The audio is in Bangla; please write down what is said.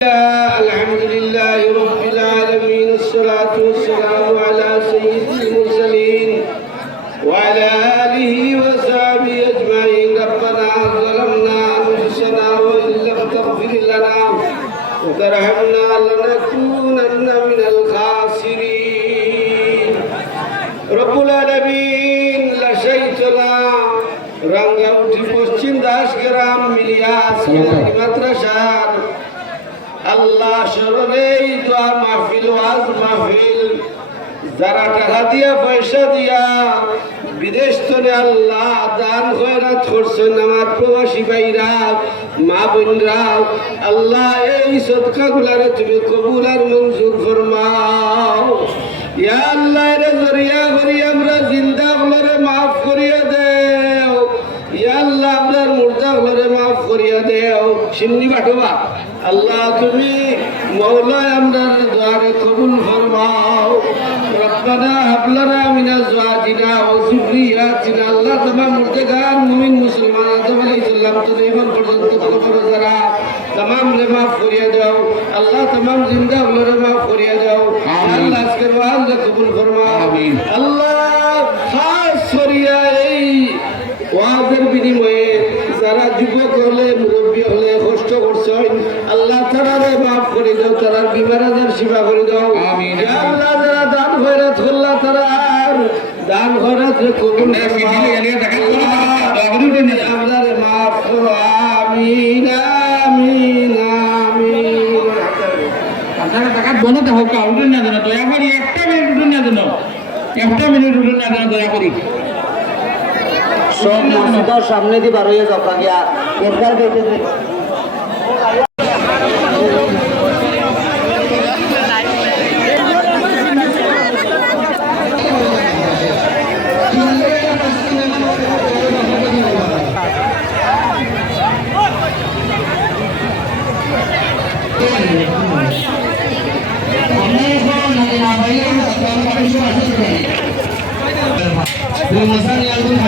الحمد لله رب العالمين الصلاة والسلام على سيد المرسلين وعلى آله وصحبه أجمعين ربنا ظلمنا أنفسنا وإن لم تغفر لنا وترحمنا لنكونن من الخاسرين رب العالمين لشيت لا রাঙ্গাউটি পশ্চিম দাসগ্রাম মিলিয়াস মাদ্রাসার আল্লাহ স্মরণেই দোয়া মাহফিল ওয়াজ মাহফিল যারা টাকা দিয়া পয়সা দিয়া বিদেশ থেকে আল্লাহ দান খয়রাত করছেন আমার প্রবাসী ভাইরা মা বোনরা আল্লাহ এই সদকাগুলারে তুমি কবুল আর মঞ্জুর ফরমাও ইয়া আল্লাহ এর জরিয়া করি আমরা জিন্দা গুলোরে মাফ করিয়া দেও ইয়া আল্লাহ আপনার মুর্দা গুলোরে মাফ করিয়া দেও সিন্নি বাটবা আল্লাহ তুমি মওলা আমরার দোয়ারে কবুল ফরমাও রব্বানা হাব লানা মিন আজওয়াজিনা ওয়া যুররিয়াতিনা আল্লাহ तमाम মুর্দাগান মুমিন মুসলমান আদম আলাইহিস সালাম থেকে এখন পর্যন্ত কবর যারা तमाम রে মাফ করিয়া দাও আল্লাহ तमाम জিন্দা গুলোরে মাফ করিয়া দাও আল্লাহ আজকের ওয়াজ কবুল ফরমাও আমিন আল্লাহ খাস করিয়া এই ওয়াজের বিনিময়ে যারা যুবক হলে মুরব্বী হলে কষ্ট করছেন আল্লাহ তাআলা মাফ করে দাও তারা বিমার আজার শিফা করে দাও আমিন আল্লাহ যারা দান খয়রাত আল্লাহ তাআলা দান খয়রাত কবুল আমাদের মাফ করো আমিন আমিন আমিন আপনারা টাকা বনাতে হোক উঠুন না জানো দয়া করে একটা মিনিট উঠুন না জানো দয়া করি সব মসজিদের সামনে দিয়ে বার হয়ে যাও গিয়া এরকার বেঁচে Masanya algún